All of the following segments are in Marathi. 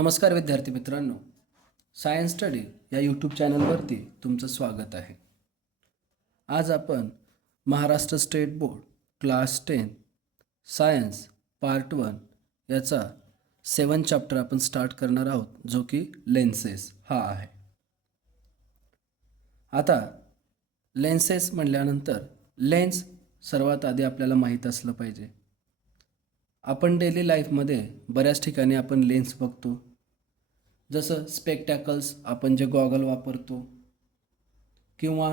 नमस्कार विद्यार्थी मित्रांनो, सायन्स स्टडी या यूट्यूब चॅनलवरती तुमचं स्वागत आहे. आज आपण Maharashtra state board class 10 science part 1 याचा 7 चॅप्टर आपण स्टार्ट करणार आहोत, जो की लेन्सेस हा आहे. आता लेन्सेस म्हटल्यानंतर लेन्स सर्वात आधी आपल्याला माहीत असलं पाहिजे. आपण डेली लाईफमध्ये बऱ्याच ठिकाणी आपण लेन्स बघतो. जसं स्पेक्टॅकल्स आपण जे गॉगल वापरतो किंवा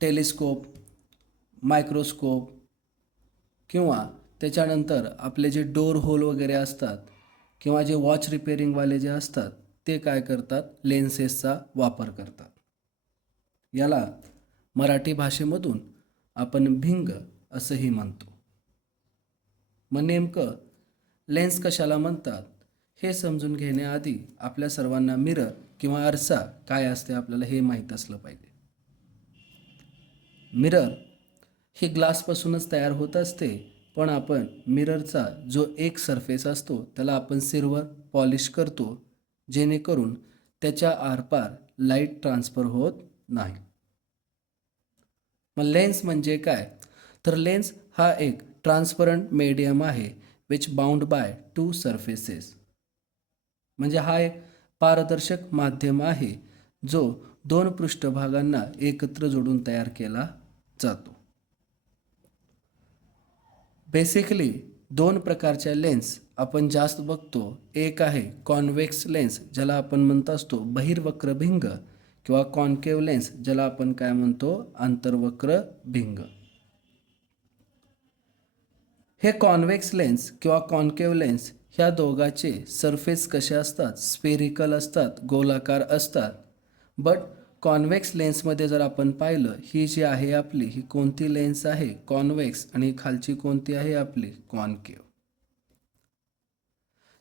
टेलिस्कोप, मायक्रोस्कोप किंवा त्याच्यानंतर आपले जे डोर होल वगैरे असतात किंवा जे वॉच रिपेअरिंगवाले जे असतात ते काय करतात, लेन्सेसचा वापर करतात. याला मराठी भाषेमधून आपण भिंग असंही म्हणतो. मग नेमकं लेन्स कशाला म्हणतात हे समजून घेण्याआधी आपल्या सर्वांना मिरर किंवा आरसा काय असते आपल्याला हे माहीत असलं पाहिजे. मिरर ही ग्लासपासूनच तयार होत असते, पण आपण मिररचा जो एक सरफेस असतो त्याला आपण सिल्वर पॉलिश करतो, जेणेकरून त्याच्या आरपार लाईट ट्रान्सफर होत नाही. मग लेन्स म्हणजे काय, तर लेन्स हा एक ट्रान्सपरंट मीडियम आहे which bound by two surfaces. म्हणजे हा एक पारदर्शक माध्यम आहे जो दोन पृष्ठभागांना एकत्र जोडून तयार केला जातो. बेसिकली दोन प्रकारच्या लेन्स आपण जास्त बघतो. एक आहे कॉन्व्हेक्स लेन्स, ज्याला आपण म्हणत असतो बहिर्वक्र भिंग, किंवा कॉन्केव्ह लेन्स, ज्याला आपण काय म्हणतो, आंतरवक्र भिंग. हे कॉन्व्हेक्स लेन्स किंवा कॉन्केव्ह लेन्स ह्या दोघाचे सरफेस कसे असतात, स्पेरिकल असतात, गोलाकार असतात. बट कॉन्व्हेक्स लेन्समध्ये जर आपण पाहिलं, ही जी आहे आपली ही कोणती लेन्स आहे, कॉन्व्हेक्स, आणि खालची कोणती आहे आपली, कॉन्केव्ह.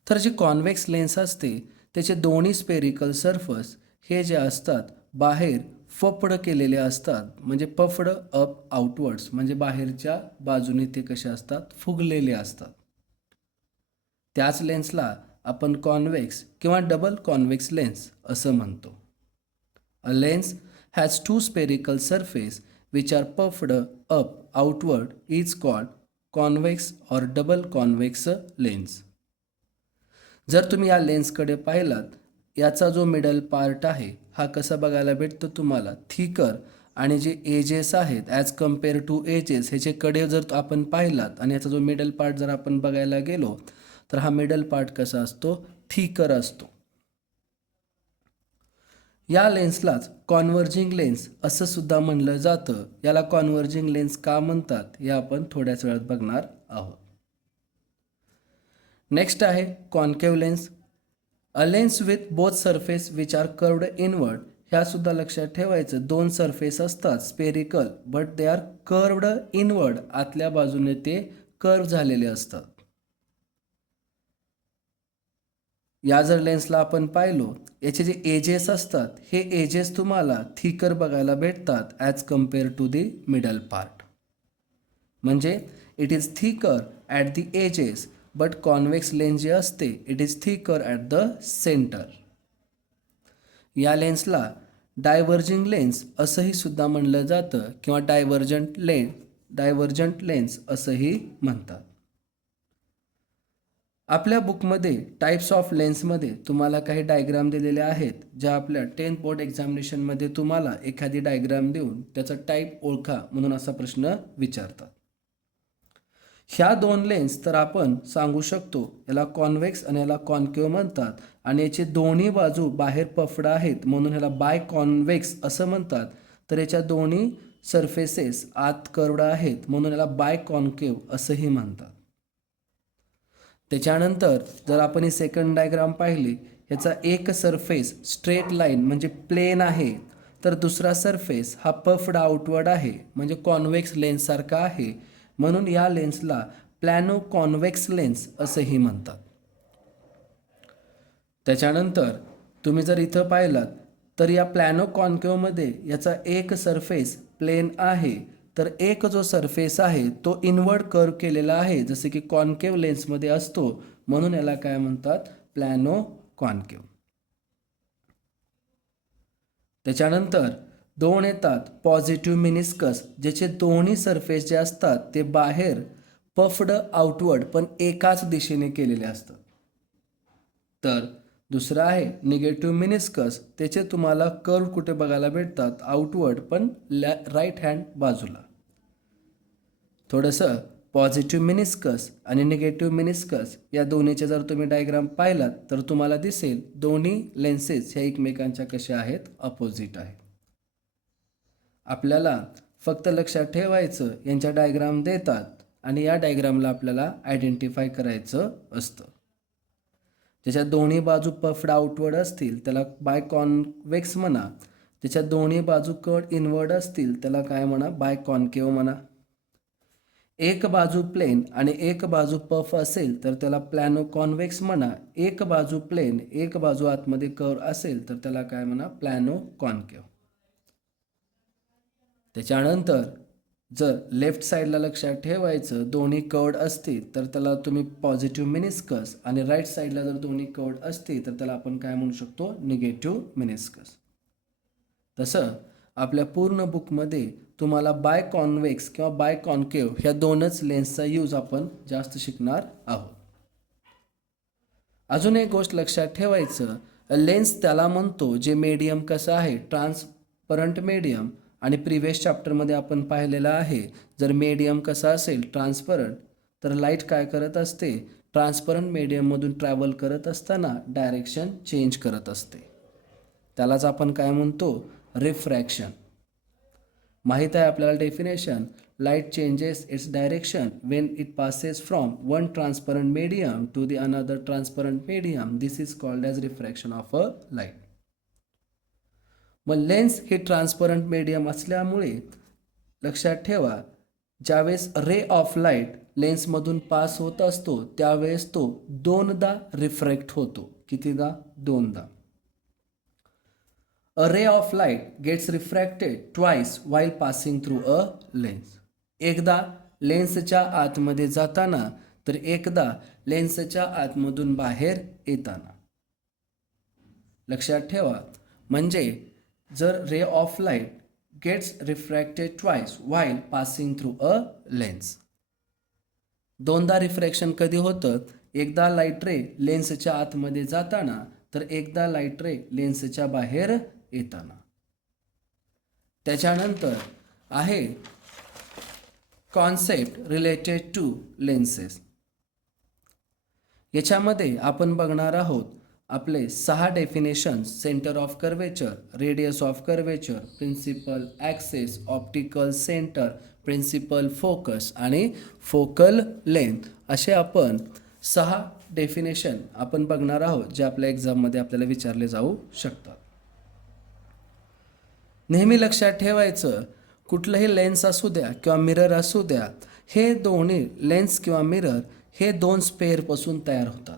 तर जी कॉन्व्हेक्स लेन्स असते त्याचे दोन्ही स्पेरिकल सरफेस हे जे असतात बाहेर फपड केलेले असतात, म्हणजे पफड अप आउटवर्ड्स, म्हणजे बाहेरच्या बाजूने ते कसे असतात, फुगलेले असतात. त्याच लेन्सला आपण कॉन्व्हेक्स किंवा डबल कॉन्व्हेक्स लेन्स असं म्हणतो. A lens has two spherical surface which are puffed up outward is called convex or double convex lens. जर तुम्ही या लेन्सकडे पाहिलात, याचा जो मिडल पार्ट आहे हा कसा बघायला भेटतो तुम्हाला, थिकर, आणि जे एजेस आहेत ॲज कम्पेअर टू एजेस, ह्याचे कडे जर आपण पाहिलात आणि याचा जो मिडल पार्ट जर आपण बघायला गेलो तर हा मिडल पार्ट कसा असतो, थिकर असतो. या लेन्सलाच कॉन्व्हर्जिंग लेन्स असं सुद्धा म्हणलं जातं. याला कॉन्व्हर्जिंग लेन्स का म्हणतात हे आपण थोड्याच वेळात बघणार आहोत. नेक्स्ट आहे concave lens. A lens with both surface which R curved inward. ह्या सुद्धा लक्षात ठेवायचं, दोन सरफेस असतात spherical, but they are curved inward, आतल्या बाजूने ते कर्व झालेले असतात. या जर लेन्सला आपण पाहिलो, याचे जे एजेस असतात हे एजेस तुम्हाला थिकर बघायला भेटतात as compare to the middle part. म्हणजे it is thicker at the edges, but convex lens जे असते it is thicker at the centre. या लेन्सला डायव्हर्जिंग लेन्स असंही सुद्धा म्हणलं जातं किंवा डायव्हर्जंट लेन्स असंही म्हणतात. आपल्या बुकमध्ये टाईप्स ऑफ लेन्समध्ये तुम्हाला काही डायग्राम दिलेले आहेत, ज्या आपल्या 10th बोर्ड एक्झामिनेशनमध्ये तुम्हाला एखादी डायग्राम देऊन त्याचा टाईप ओळखा म्हणून असा प्रश्न विचारतात. ह्या दोन लेन्स तर आपण सांगू शकतो, याला कॉन्व्हेक्स आणि याला कॉन्केव्ह म्हणतात, आणि याचे दोन्ही बाजू बाहेर पफड आहेत म्हणून ह्याला बाय कॉन्व्हेक्स असं म्हणतात. तर याच्या दोन्ही सरफेसेस आत कर्व्ड आहेत म्हणून याला बाय कॉन्केव्ह असंही म्हणतात. त्याच्यानंतर जर आपण ही सेकंड डायग्राम पाहिली, ह्याचा एक सरफेस स्ट्रेट लाईन म्हणजे प्लेन आहे, तर दुसरा सरफेस हा पफ्ड आउटवर्ड आहे म्हणजे कॉन्व्हेक्स लेन्ससारखा आहे, म्हणून या लेन्सला प्लॅनो कॉन्व्हेक्स लेन्स असंही म्हणतात. त्याच्यानंतर तुम्ही जर इथं पाहिलात तर या प्लॅनो कॉन्केव्हमध्ये याचा एक सरफेस प्लेन आहे, तर एक जो सरफेस आहे तो इनवर्ड कर्व केलेला आहे, जसे की कॉन्केव्ह लेन्समध्ये असतो, म्हणून याला काय म्हणतात, प्लॅनो कॉन्केव. त्याच्यानंतर दोन येतात पॉझिटिव्ह मिनिस्कस, ज्याचे दोन्ही सरफेस जे असतात ते बाहेर पफ्ड आउटवर्ड पण एकाच दिशेने केलेले असतात. तर दुसरं आहे निगेटिव्ह मिनिस्कस, त्याचे तुम्हाला कर्व कुठे बघायला भेटतात, आउटवर्ड पण राईट हँड बाजूला. थोडंसं पॉझिटिव्ह मिनिस्कस आणि निगेटिव्ह मिनिस्कस या दोन्हीचे जर तुम्ही डायग्राम पाहिलात तर तुम्हाला दिसेल दोन्ही लेन्सेस ह्या एकमेकांच्या कशा आहेत, अपोजिट आहेत. आपल्याला फक्त लक्षात ठेवायचं यांच्या डायग्राम देतात आणि या डायग्रामला आपल्याला आयडेंटिफाय करायचं असतं. ज्याच्या दोन्ही बाजू पफ्ड आउटवर्ड असतील त्याला बाय कॉन्वेक्स म्हणा, त्याच्या दोन्ही बाजू कट इनवर्ड असतील त्याला काय म्हणा, बाय कॉन्केव म्हणा. एक बाजू प्लेन आणि एक बाजू पफ असेल तर त्याला प्लॅनो कॉन्वेक्स म्हणा. एक बाजू प्लेन एक बाजू आतमध्ये कर्व असेल तर त्याला काय म्हणा, प्लॅनो कॉन्केव. त्याच्यानंतर जर लेफ्ट साईडला लक्षात ठेवायचं दोन्ही कर्वड असतील तर त्याला तुम्ही पॉझिटिव्ह मिनिस्कस आणि राईट साईडला जर दोन्ही कर्वड असतील तर त्याला आपण काय म्हणू शकतो, निगेटिव्ह मिनिस्कस. तसं आपल्या पूर्ण बुकमध्ये तुम्हाला बाय कॉन्वेक्स किंवा बाय कॉन्केव ह्या दोनच लेन्सचा यूज आपण जास्त शिकणार आहोत. अजून एक गोष्ट लक्षात ठेवायचं, लेन्स त्याला म्हणतो जे मीडियम कसं आहे, ट्रान्सपरंट मीडियम. आणि प्रिव्हियस चॅप्टरमध्ये आपण पाहिलेलं आहे जर मीडियम कसा असेल ट्रान्सपरंट तर लाईट काय करत असते, ट्रान्सपरंट मीडियममधून ट्रॅव्हल करत असताना डायरेक्शन चेंज करत असते. त्यालाच आपण काय म्हणतो, रिफ्रॅक्शन. माहीत आहे आपल्याला definition, light changes its direction when it passes from one transparent medium to the another transparent medium. This is called as refraction of a light. मग लेन्स हे ट्रान्सपरंट मीडियम असल्यामुळे लक्षात ठेवा ज्यावेळेस रे ऑफ लाईट लेन्समधून पास होत असतो त्यावेळेस तो दोनदा रिफ्रॅक्ट होतो. कितीदा, दोनदा. A ray of light gets refracted twice while passing through a lens. एकदा लेन्सच्या आतमध्ये जाताना तर एकदा लेन्सच्या आतमधून बाहेर येताना. लक्षात ठेवा म्हणजे जर ray of light gets refracted twice while passing through a lens. दोनदा रिफ्रॅक्शन कधी होतं, एकदा लाईट रे लेन्सच्या आतमध्ये जाताना तर एकदा लाईट रे लेन्सच्या बाहेर येताना. त्याच्यानंतर आहे कॉन्सेप्ट रिलेटेड टू लेन्सेस. याच्यामध्ये आपण बघणार आहोत आपले 6 definitions, centre of curvature, radius of curvature, principal axis, optical centre, principal focus आणि फोकल लेंथ. असे आपण 6 डेफिनेशन आपण बघणार आहोत जे आपल्या एक्झाममध्ये आपल्याला विचारले जाऊ शकतात. नेहमी लक्षात ठेवायचं कुठलंही लेन्स असू द्या किंवा मिरर असू द्या, हे दोन्ही लेन्स किंवा मिरर हे दोन स्पेअरपासून तयार होतात.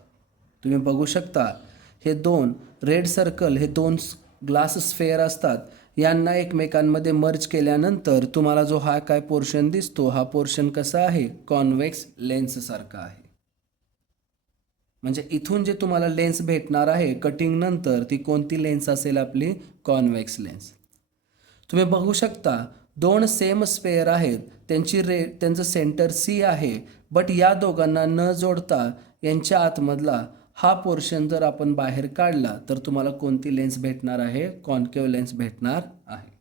तुम्ही बघू शकता हे दोन रेड सर्कल हे दोन ग्लास स्फेअर असतात. यांना एकमेकांमध्ये मर्ज केल्यानंतर तुम्हाला जो हा काय पोर्शन दिसतो हा पोर्शन कसा आहे, कॉन्वेक्स लेन्ससारखा आहे. म्हणजे इथून जे तुम्हाला लेन्स भेटणार आहे कटिंग नंतर ती कोणती लेन्स असेल, आपली कॉन्वेक्स लेन्स. तुम्ही बघू शकता दोन सेम स्पेअर आहेत, त्यांचं सेंटर सी आहे, बट या दोघांना न जोडता यांच्या आतमधला हा पोर्शन जर आपण बाहेर काढला तर तुम्हाला कोणती लेन्स भेटणार आहे, कॉन्केव लेन्स भेटणार आहे.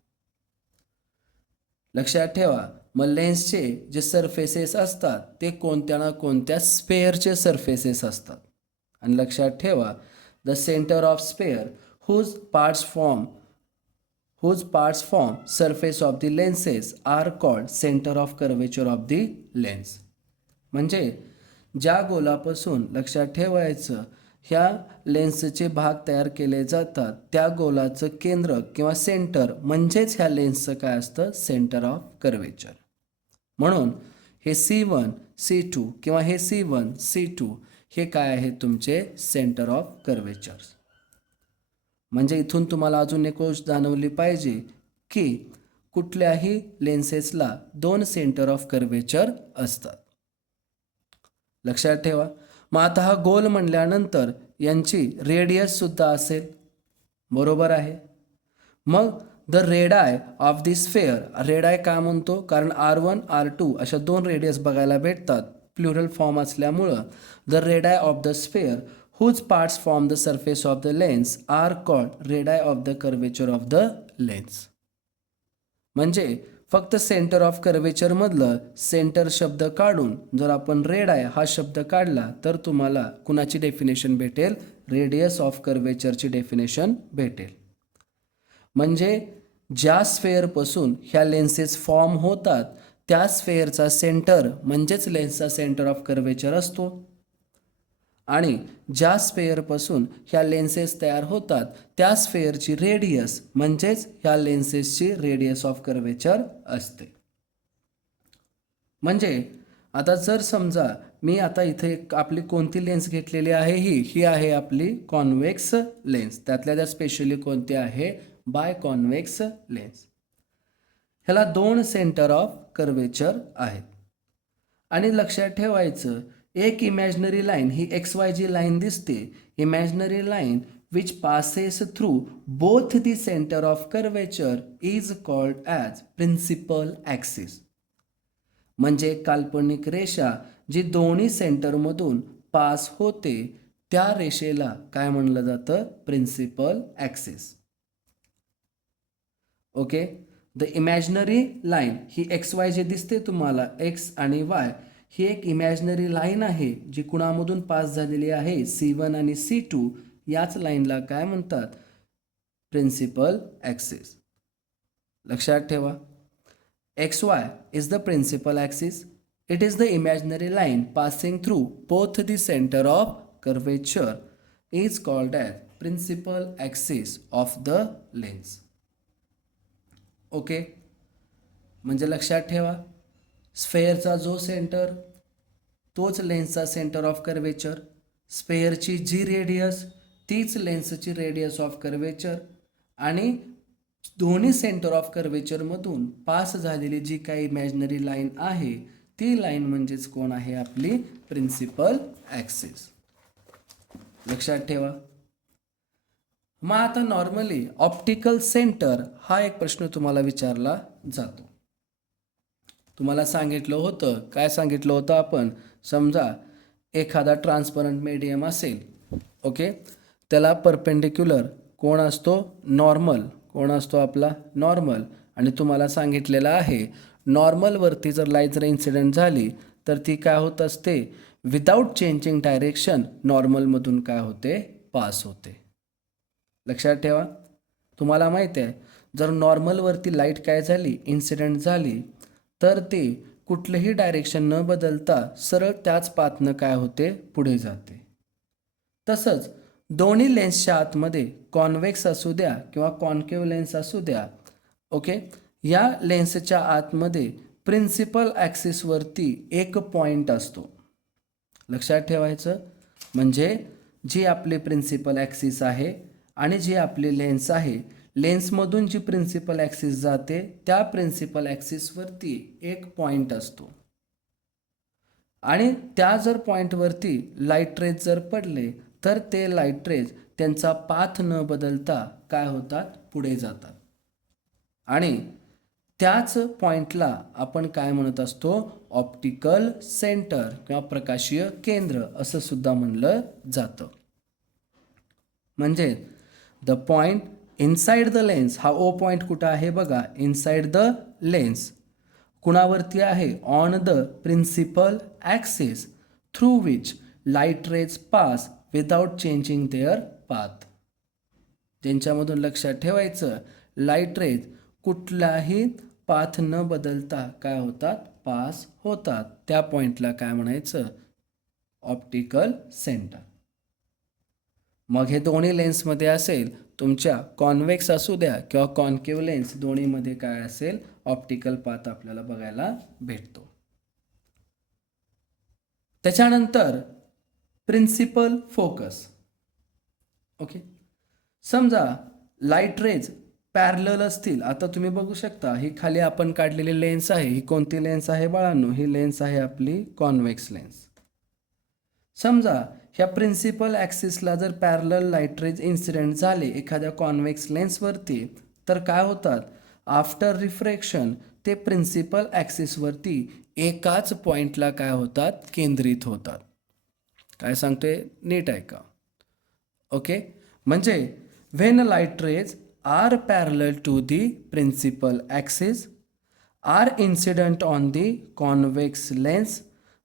लक्षात ठेवा मग लेन्सचे जे सरफेसेस असतात ते कोणत्या ना कोणत्या स्पेअरचे सरफेसेस असतात. आणि लक्षात ठेवा the centre of spare whose parts form surface of the lenses are called center of curvature of the lens. म्हणजे ज्या गोलापासून लक्षात ठेवायचं ह्या लेन्सचे भाग तयार केले जातात त्या गोलाचं केंद्र किंवा सेंटर म्हणजेच ह्या लेन्सचं काय असतं, सेंटर ऑफ कर्वेचर. म्हणून हे C1 C2 किंवा हे C1 C2 हे काय आहे तुमचे सेंटर ऑफ कर्वेचर्स. म्हणजे इथून तुम्हाला अजून एक गोष्ट जाणवली पाहिजे की कुठल्याही लेन्सेसला 2 सेंटर ऑफ कर्वेचर असतात. लक्षात ठेवा मग आता हा गोल म्हणल्यानंतर यांची रेडियससुद्धा असेल, बरोबर आहे. मग the radii of the sphere, रेडाय का म्हणतो कारण R1 R2 अशा दोन रेडियस बघायला भेटतात प्लुरल फॉर्म असल्यामुळं. The radii of the sphere whose parts form the surface of the lens are called radii of the curvature of the lens. म्हणजे फक्त सेंटर ऑफ कर्वेचर मधलं सेंटर शब्द काढून जर आपण रेडाय हा शब्द काढला तर तुम्हाला कुणाची डेफिनेशन भेटेल, रेडियस ऑफ कर्वेचरची डेफिनेशन भेटेल. म्हणजे ज्या स्फेअरपासून ह्या लेन्सेस फॉर्म होतात त्या स्फेअरचा सेंटर म्हणजेच लेन्सचा सेंटर ऑफ कर्वेचर असतो, आणि ज्या स्फेअरपासून ह्या लेन्सेस तयार होतात त्या स्फेअरची रेडियस म्हणजेच ह्या लेन्सेसची रेडियस ऑफ कर्वेचर असते. म्हणजे आता जर समजा मी आता इथे आपली कोणती लेन्स घेतलेली आहे, ही आहे आपली कॉन्व्हेक्स लेन्स. त्यातल्या त्या स्पेशली कोणती आहे, बाय कॉन्व्हेक्स लेन्स. ह्याला दोन सेंटर ऑफ कर्वेचर आहेत. आणि लक्षात ठेवायचं, एक इमॅजिनरी लाईन ही XY जी लाईन दिसते, imaginary line which passes through both the centre of curvature is called as principal axis. म्हणजे काल्पनिक रेषा जी दोन्ही सेंटरमधून पास होते त्या रेषेला काय म्हणलं जातं, principal axis. Okay. The imaginary line ही XY जे दिसते तुम्हाला, X आणि Y, ही एक इमॅजिनरी लाईन आहे जी कुणामधून पास झालेली आहे, C1 आणि C2. याच लाईनला काय म्हणतात, प्रिन्सिपल ॲक्सिस. लक्षात ठेवा, XY is the principal axis. It is the imaginary line passing through both the centre of curvature is called as principal axis of the lens. Okay. म्हणजे लक्षात ठेवा, स्फेअरचा जो सेंटर तोच लेन्सचा सेंटर ऑफ कर्वेचर, स्फेअरची जी रेडियस तीच लेन्सची रेडियस ऑफ कर्वेचर, आणि दोन्ही सेंटर ऑफ कर्वेचरमधून पास झालेली जी काही इमॅजिनरी लाईन आहे ती लाईन म्हणजेच कोण आहे, आपली प्रिन्सिपल ॲक्सिस. लक्षात ठेवा. मग आता नॉर्मली ऑप्टिकल सेंटर हा एक प्रश्न तुम्हाला विचारला जातो. तुम्हाला सांगितलं होतं, काय सांगितलं होतं आपण, समजा एखादा ट्रान्सपरंट मीडियम असेल, ओके, त्याला परपेंडिक्युलर कोण असतो, नॉर्मल. कोण असतो आपला, नॉर्मल. आणि तुम्हाला सांगितलेलं आहे नॉर्मलवरती जर लाईट जर इन्सिडेंट झाली तर ती काय होत असते, विदाऊट चेंजिंग डायरेक्शन नॉर्मलमधून काय होते, पास होते. लक्षात ठेवा. तुम्हाला माहिती आहे जर नॉर्मलवरती लाईट काय झाली, इन्सिडेंट झाली, तर ते कुठलंही डायरेक्शन न बदलता सरळ त्याच पाथनं काय होते, पुढे जाते. तसंच दोन्ही लेन्सच्या आतमध्ये कॉन्व्हेक्स असू द्या किंवा कॉन्केव्ह लेन्स असू द्या, ओके, या लेन्सच्या आतमध्ये प्रिन्सिपल ॲक्सिसवरती एक पॉईंट असतो. लक्षात ठेवायचं. म्हणजे जी आपली प्रिन्सिपल ॲक्सिस आहे आणि जी आपली लेन्स आहे, लेन्समधून जी प्रिन्सिपल ॲक्सिस जाते त्या प्रिन्सिपल ॲक्सिसवरती एक पॉईंट असतो, आणि त्या जर पॉईंटवरती लाईट रेज जर पडले तर ते लाईट रेज त्यांचा पाथ न बदलता काय होतात, पुढे जातात. आणि त्याच पॉईंटला आपण काय म्हणत असतो, ऑप्टिकल सेंटर किंवा प्रकाशीय केंद्र असं सुद्धा म्हणलं जातं. म्हणजे the point inside the lens, हा ओ पॉईंट कुठं आहे बघा, इनसाइड द लेन्स, कुणावरती आहे, on the principal axis through which light rays pass without changing their path. ज्यांच्यामधून लक्षात ठेवायचं, लाईट रेज कुठलाही पाथ न बदलता काय होतात, पास होतात. त्या पॉईंटला काय म्हणायचं, ऑप्टिकल सेंटर. मग हे दोन्ही लेन्समध्ये असेल, तुमच्या कॉन्व्हेक्स असू द्या किंवा कॉन्केव्ह लेन्स, दोन्हीमध्ये काय असेल, ऑप्टिकल पाथ आपल्याला बघायला भेटतो. त्याच्यानंतर प्रिन्सिपल फोकस. ओके. समजा लाईट रेज पॅरलल असतील, आता तुम्ही बघू शकता ही खाली आपण काढलेली लेन्स आहे, ही कोणती लेन्स आहे बाळांनो, ही लेन्स आहे आपली कॉन्व्हेक्स लेन्स. समजा ह्या प्रिन्सिपल ॲक्सिसला जर पॅरलल लाईट रेज इन्सिडेंट झाले एखाद्या कॉन्व्हेक्स लेन्सवरती, तर काय होतात, आफ्टर रिफ्रॅक्शन ते प्रिन्सिपल ॲक्सिसवरती एकाच पॉईंटला काय होतात, केंद्रित होतात. काय सांगतोय, नीट ऐका. ओके, म्हणजे when light rays are parallel to the principal axis are incident on the convex lens,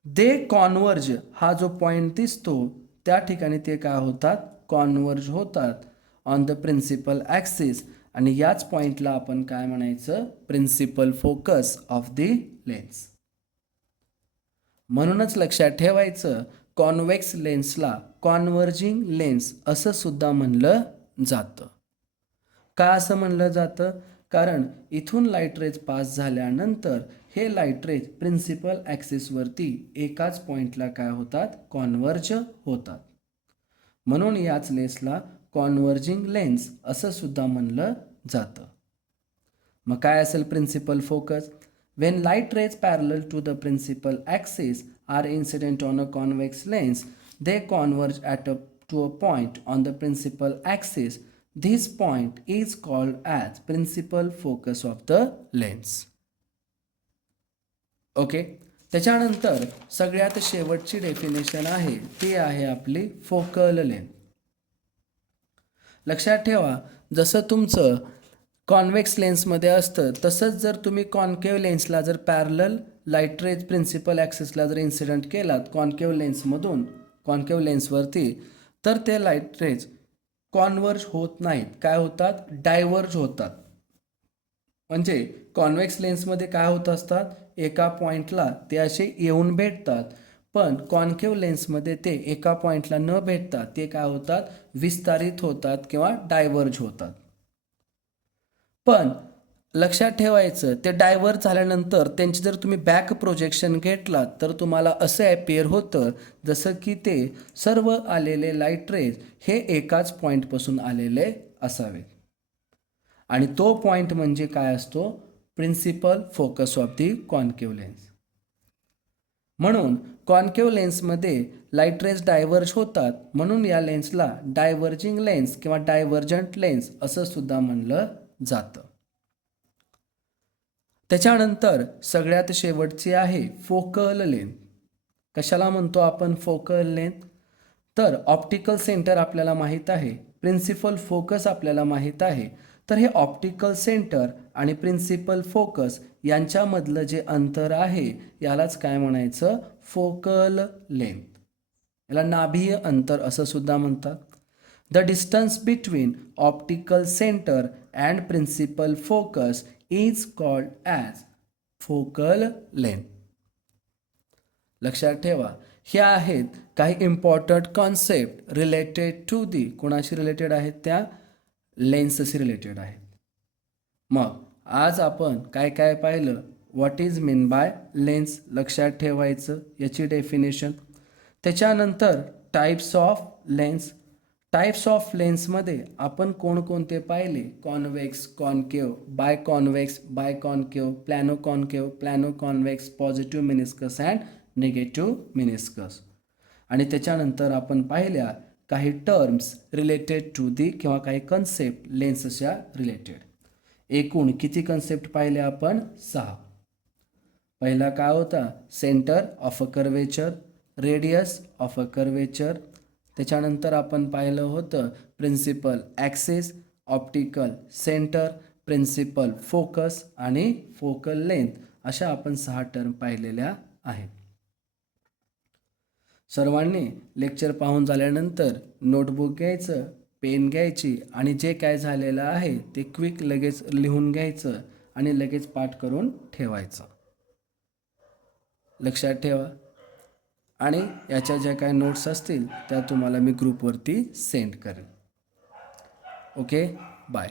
they converge, हा जो पॉईंट दिसतो त्या ठिकाणी ते काय होतात, कॉन्वर्ज होतात ऑन द प्रिन्सिपल ॲक्सिस, आणि याच पॉईंटला आपण काय म्हणायचं, principal focus of the lens. म्हणूनच लक्षात ठेवायचं, कॉन्व्हेक्स लेन्सला कॉन्वर्जिंग लेन्स असं सुद्धा म्हणलं जातं. का असं म्हणलं जातं, कारण इथून लाईट रेज पास झाल्यानंतर हे लाईट रेज प्रिन्सिपल ॲक्सिसवरती एकाच पॉईंटला काय होतात, कॉन्वर्ज होतात. म्हणून याच लेन्सला कॉन्वर्जिंग लेन्स असं सुद्धा म्हणलं जातं. मग काय असेल principal focus, when light rays parallel to the principal axis are incident on a convex lens, they converge to a point on the principal axis. This point is called as principal focus of the lens. Okay, त्याच्यानंतर सगळ्यात शेवटची डेफिनेशन आहे ती आहे आपली फोकल लेंथ. लक्षात ठेवा, जसं तुमचं कॉन्व्हेक्स लेन्समध्ये असतं तसंच जर तुम्ही कॉन्केव्ह लेन्सला जर पॅरलल लाईट रेज प्रिन्सिपल ॲक्सिसला जर इन्सिडेंट केलात कॉन्केव्ह लेन्समधून कॉन्केव्ह लेन्सवरती, तर ते लाईट रेज कॉन्वर्ज होत नाहीत, काय होतात, डायव्हर्ज होतात. म्हणजे कॉन्व्हेक्स लेन्समध्ये काय होत असतात, एका पॉईंटला ते असे येऊन भेटतात, पण कॉन्केव्ह लेन्समध्ये ते एका पॉईंटला न भेटतात ते काय होतात, विस्तारित होतात किंवा डायव्हर्ज होतात. पण लक्षात ठेवायचं, ते डायव्हर्ज झाल्यानंतर त्यांची जर तुम्ही बॅक प्रोजेक्शन घेतलात तर तुम्हाला असं ॲपियर होतं जसं की ते सर्व आलेले लाईट रेज हे एकाच पॉईंटपासून आलेले असावेत. आणि तो पॉईंट म्हणजे काय असतो, principal focus of the concave lens. म्हणून कॉन्केव्ह लेन्समध्ये लाईट रेज डायव्हर्ज होतात, म्हणून या लेन्सला डायव्हर्जिंग लेन्स किंवा डायव्हर्जंट लेन्स असं सुद्धा म्हणलं जातं. त्याच्यानंतर सगळ्यात शेवटची आहे फोकल लेंथ. कशाला म्हणतो आपण फोकल लेंथ, तर ऑप्टिकल सेंटर आपल्याला माहीत आहे, प्रिन्सिपल फोकस आपल्याला माहीत आहे, तर हे ऑप्टिकल सेंटर आणि प्रिन्सिपल फोकस यांच्यामधलं जे अंतर आहे यालाच काय म्हणायचं, फोकल लेंथ. याला नाभीय अंतर असं सुद्धा म्हणतात. The distance between optical center and principal focus is called as focal length. लक्षात ठेवा, ह्या आहेत काही important concept related to the, कोणाशी रिलेटेड आहेत, त्या लेन्सशी रिलेटेड आहेत. मग आज आपण काय काय पाहिलं, what is mean by lens, लक्षात ठेवायचं याची डेफिनेशन. त्याच्यानंतर types of lens. Types of लेन्समध्ये आपण कोणकोणते पाहिले, convex, concave, biconcave, plano convex, positive meniscus and negative meniscus. आणि त्याच्यानंतर आपण पाहिल्या काही टर्म्स रिलेटेड टू दी किंवा काही कन्सेप्ट लेन्सच्या रिलेटेड. एकूण किती कन्सेप्ट पाहिले आपण, 6. पहिला काय होता, centre of a curvature, radius of a curvature. त्याच्यानंतर आपण पाहिलं होतं principal axis, optical centre, principal focus आणि फोकल लेंथ. अशा आपण 6 टर्म पाहिलेल्या आहेत. सर्वांनी लेक्चर पाहून झाल्यानंतर नोटबुक घ्यायचं, पेन घ्यायची आणि जे काय झालेलं आहे ते क्विक लगेच लिहून घ्यायचं आणि लगेच पाठ करून ठेवायचं. लक्षात ठेवा. आणि याच्या ज्या काही नोट्स असतील त्या तुम्हाला मी ग्रुपवरती सेंड करेन. Okay, bye.